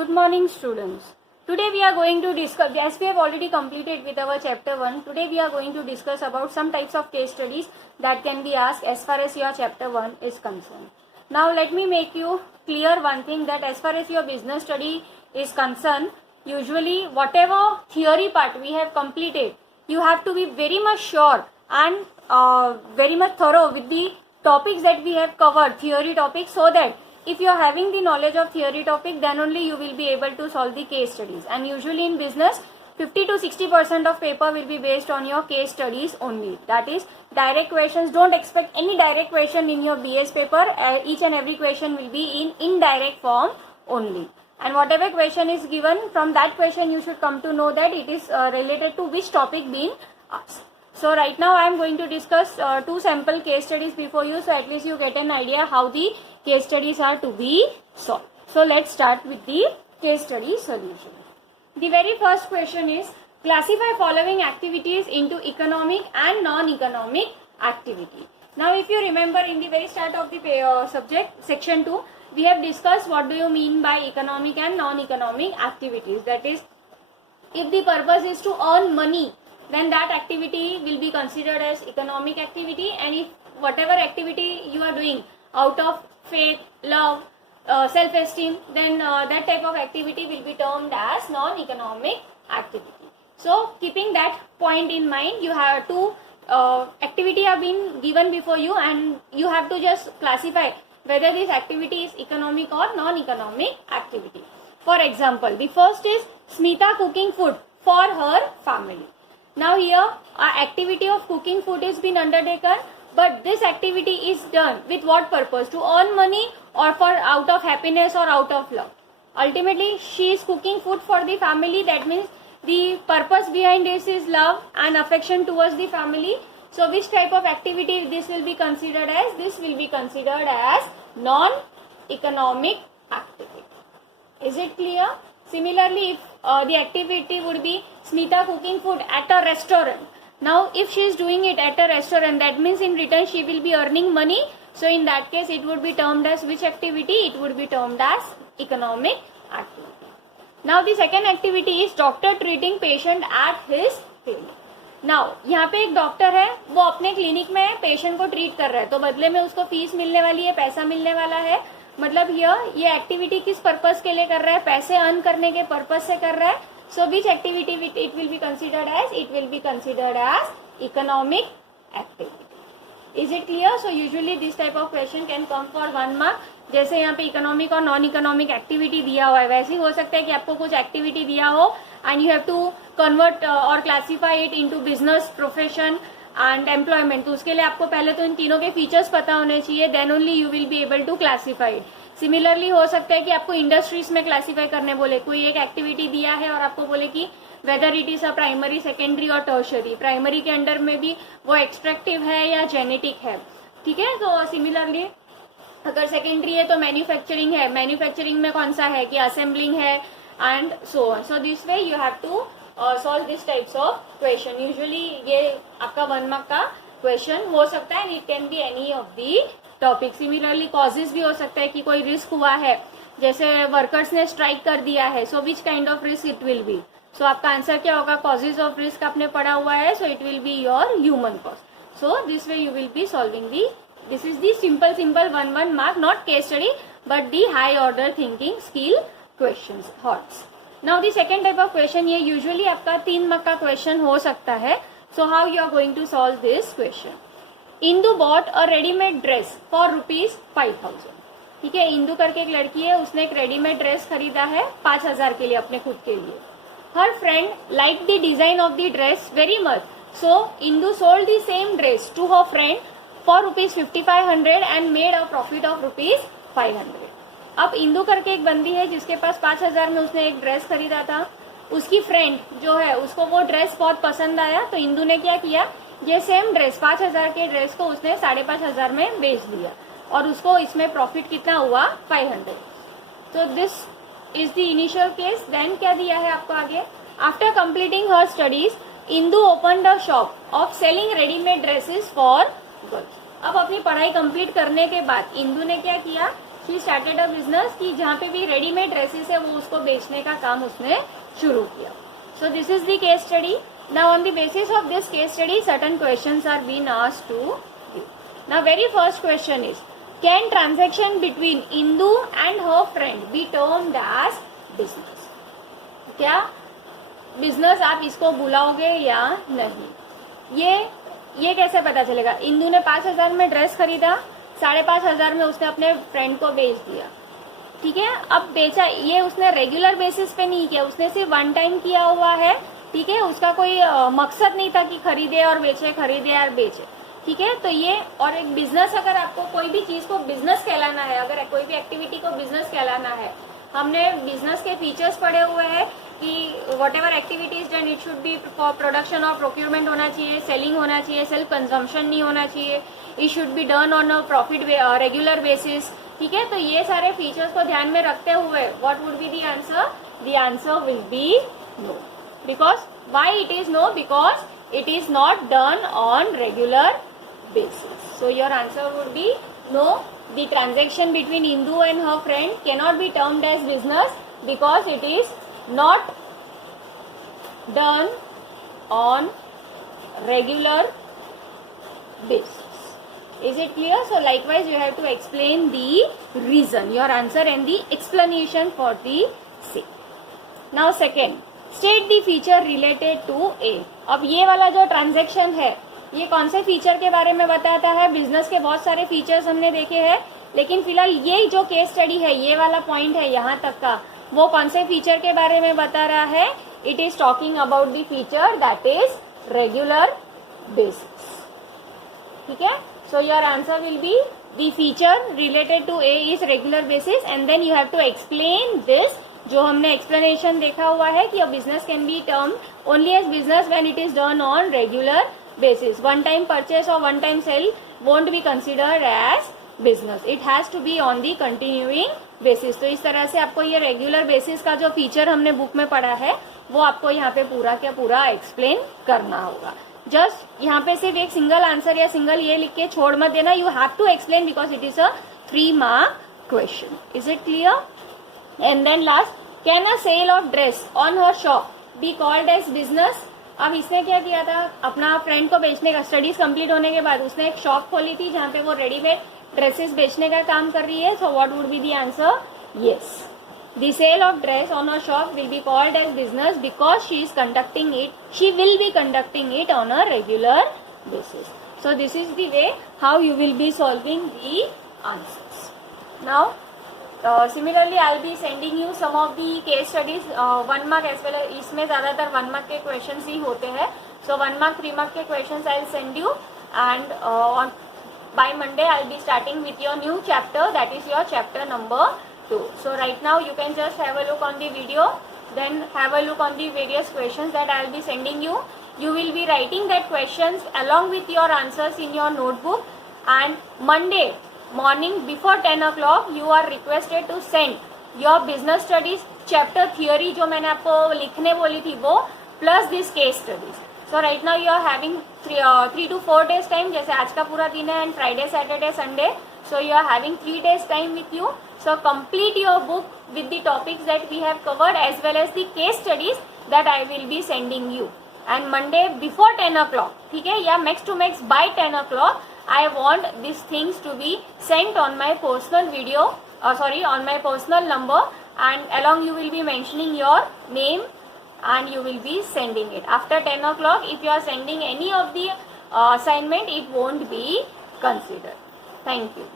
Good morning, students. Today we are going to discuss, as we have already completed with our chapter 1, today we are going to discuss about some types of case studies that can be asked as far as your chapter 1 is concerned. Now let me make you clear one thing, that as far as your business study is concerned, usually whatever theory part we have completed, you have to be very much sure and very much thorough with the topics that we have covered, theory topics, so that if you are having the knowledge of theory topic, then only you will be able to solve the case studies. And usually in business, 50 to 60% of paper will be based on your case studies only. That is direct questions. Don't expect any direct question in your BS paper. Each and every question will be in indirect form only. And whatever question is given, from that question you should come to know that it is related to which topic being asked. So right now I am going to discuss two sample case studies before you, so at least you get an idea how the case studies are to be solved. So let's start with the case study solution. The very first question is, classify following activities into economic and non-economic activity. Now if you remember, in the very start of the subject, section 2, we have discussed what do you mean by economic and non-economic activities. That is, if the purpose is to earn money, then that activity will be considered as economic activity, and if whatever activity you are doing out of faith, love, self-esteem, then that type of activity will be termed as non-economic activity. So keeping that point in mind, you have two activity have been given before you, and you have to just classify whether this activity is economic or non-economic activity. For example, the first is Smita cooking food for her family. Now here activity of cooking food is been undertaken, but this activity is done with what purpose? To earn money or for out of happiness or out of love? Ultimately she is cooking food for the family. That means the purpose behind this is love and affection towards the family. So which type of activity this will be considered as? This will be considered as non-economic activity. Is it clear? Similarly, if the activity would be Smita cooking food at a restaurant. Now if she is doing it at a restaurant, that means in return she will be earning money. So in that case it would be termed as which activity? It would be termed as economic activity. Now the second activity is doctor treating patient at his clinic. Now यहाँ पे एक डॉक्टर है, वो अपने क्लिनिक में पेशेंट को ट्रीट कर रहा है, तो बदले में उसको फीस मिलने वाली है, पैसा मिलने वाला है. मतलब ये एक्टिविटी किस पर्पस के लिए कर रहा है? पैसे अर्न करने के पर्पस से कर रहा है. So which activity it will be considered as? It will be considered as economic activity. Is it clear? So usually this type of question can come for 1 mark. जैसे यहाँ पे इकोनॉमिक और नॉन इकोनॉमिक एक्टिविटी दिया हुआ है, वैसे ही हो सकता है कि आपको कुछ एक्टिविटी दिया हो and you have to convert or classify it into business, profession and employment. तो उसके लिए आपको पहले तो इन तीनों के फीचर्स पता होने चाहिए, then only you will be able to classify it. Similarly हो सकता है कि आपको इंडस्ट्रीज में क्लासीफाई करने बोले, कोई एक एक्टिविटी दिया है और आपको बोले कि whether it is a primary, secondary और टर्शरी. प्राइमरी के अंडर में भी वो एक्सट्रैक्टिव है या जेनेटिक है. ठीक है. तो सिमिलरली अगर सेकेंडरी है तो मैन्युफैक्चरिंग है, मैन्युफैक्चरिंग में कौन सा है कि असेंबलिंग है and so on. So this way you have to solve this types of question. Usually ये आपका 1 मार्क का क्वेश्चन हो सकता है, it can be any of the topic. Similarly causes भी हो सकता है कि कोई रिस्क हुआ है, जैसे वर्कर्स ने स्ट्राइक कर दिया है, so which kind of risk it will be. So आपका आंसर क्या होगा? कॉजेज ऑफ रिस्क आपने पढ़ा हुआ है, so it will be your human cause. So this way you will be solving the. This is the simple 1 mark, not case study but the high order thinking skill question thoughts. Now the second type of question, ये usually आपका 3 mark का question हो सकता है. So how you are going to solve this question. Indu bought a readymade dress for ₹5,000. ठीक है. इंदू करके एक लड़की है, उसने एक रेडीमेड ड्रेस खरीदा है 5,000 के लिए अपने खुद के लिए. Her friend like the design of the dress very much, so Indu sold the same dress to her friend for ₹5,500 and made a profit of ₹500. अब इंदू करके एक बंदी है जिसके पास 5,000 में उसने एक ड्रेस खरीदा था. उसकी फ्रेंड जो है उसको वो ड्रेस बहुत पसंद आया, तो इंदू ने क्या किया, ये सेम ड्रेस 5,000 के ड्रेस को उसने 5,500 में बेच दिया और उसको इसमें प्रॉफिट कितना हुआ? 500. तो this is the initial case. Then क्या दिया है आपको आगे? After completing her studies Indu opened a shop of selling readymade dresses for girls. अब अपनी पढ़ाई कंप्लीट करने के बाद इंदू ने क्या किया शी स्टार्टेड अ बिजनेस कि जहाँ पे भी रेडीमेड ड्रेसेस है वो उसको बेचने का काम उसने शुरू किया. So this is the case study. Now on the basis of this case study certain questions are been asked to you. Now very first question is, can transaction between Indu and her friend be termed as business? क्या business आप इसको बुलाओगे या नहीं? ये कैसे पता चलेगा? इंदू ने 5,000 में ड्रेस खरीदा, 5,500 में उसने अपने फ्रेंड को बेच दिया. ठीक है, अब बेचा, ये उसने रेगुलर बेसिस पे नहीं किया, उसने सिर्फ वन टाइम किया हुआ है. ठीक है, उसका कोई मकसद नहीं था कि खरीदे और बेचे, खरीदे और बेचे. ठीक है, तो ये, और एक बिजनेस, अगर आपको कोई भी चीज को बिजनेस कहलाना है, अगर कोई भी एक्टिविटी को बिजनेस कहलाना है, हमने बिजनेस के फीचर्स पढ़े हुए हैं कि what ever activities done it should be for production और प्रोक्यूरमेंट होना चाहिए, सेलिंग होना चाहिए, सेल्फ कंजम्पशन नहीं होना चाहिए, it should be done on a profit regular basis. ठीक है, तो ये सारे फीचर्स को ध्यान में रखते हुए what would be the answer? The answer will be no. Because why it is no? Because it is not done on regular basis. So your answer would be no. The transaction between Indu and her friend cannot be termed as business because it is not done on regular basis. Is it clear? So likewise you have to explain the reason, your answer and the explanation for the same. Now second, state the feature related to A. अब ये वाला जो ट्रांजेक्शन है ये कौन से फीचर के बारे में बताता है? बिजनेस के बहुत सारे फीचर्स हमने देखे हैं, लेकिन फिलहाल ये जो केस स्टडी है, ये वाला पॉइंट है यहाँ तक का, वो कौन से फीचर के बारे में बता रहा है? It is talking about the feature that is regular basis. ठीक है, so your answer will be the feature related to a is regular basis and then you have to explain this. जो हमने एक्सप्लेनेशन देखा हुआ है कि a business can be term only as business when it is done on regular basis. One time purchase or one time sell won't be considered as business. It has to be on the continuing basis. तो इस तरह से आपको ये regular basis का जो फीचर हमने बुक में पढ़ा है वो आपको यहाँ पे पूरा क्या पूरा एक्सप्लेन करना होगा. जस्ट यहाँ पे सिर्फ एक सिंगल आंसर या सिंगल ये लिख के छोड़ मत देना. You have to explain because it is a 3 mark question. Is it clear? And then last, can a sale of dress on her shop be called as business? अब इसने क्या किया था, अपना फ्रेंड को बेचने का, स्टडीज कंप्लीट होने के बाद उसने एक शॉप खोली थी जहाँ पे वो रेडीमेड ड्रेसेस बेचने का काम कर रही है. So what would be the answer? Yes, the sale of dress on a shop will be called as business because she is conducting it, she will be conducting it on a regular basis. So this is the way how you will be solving the answers. Now similarly I'll be sending you some of the case studies 1 mark as well. इसमें ज़्यादातर 1 mark के questions ही होते हैं. So 1 mark 3 mark के questions I'll send you and on by Monday I'll be starting with your new chapter, that is your chapter number 2. So right now you can just have a look on the video, then have a look on the various questions that I'll be sending you. You will be writing that questions along with your answers in your notebook, and Monday morning before 10 o'clock you are requested to send your business studies chapter theory जो मैंने आपको लिखने बोली थी वो, plus this case studies. So right now you are having 3 to 4 days time. जैसे आज का पूरा दिन है and Friday, Saturday, Sunday. So you are having 3 days time with you. So complete your book with the topics that we have covered as well as the case studies that I will be sending you. And Monday before 10 o'clock, ठीक है, या max to max by 10 o'clock. I want these things to be sent on my personal video, on my personal number, and along you will be mentioning your name and you will be sending it. After 10 o'clock, if you are sending any of the assignment, it won't be considered. Thank you.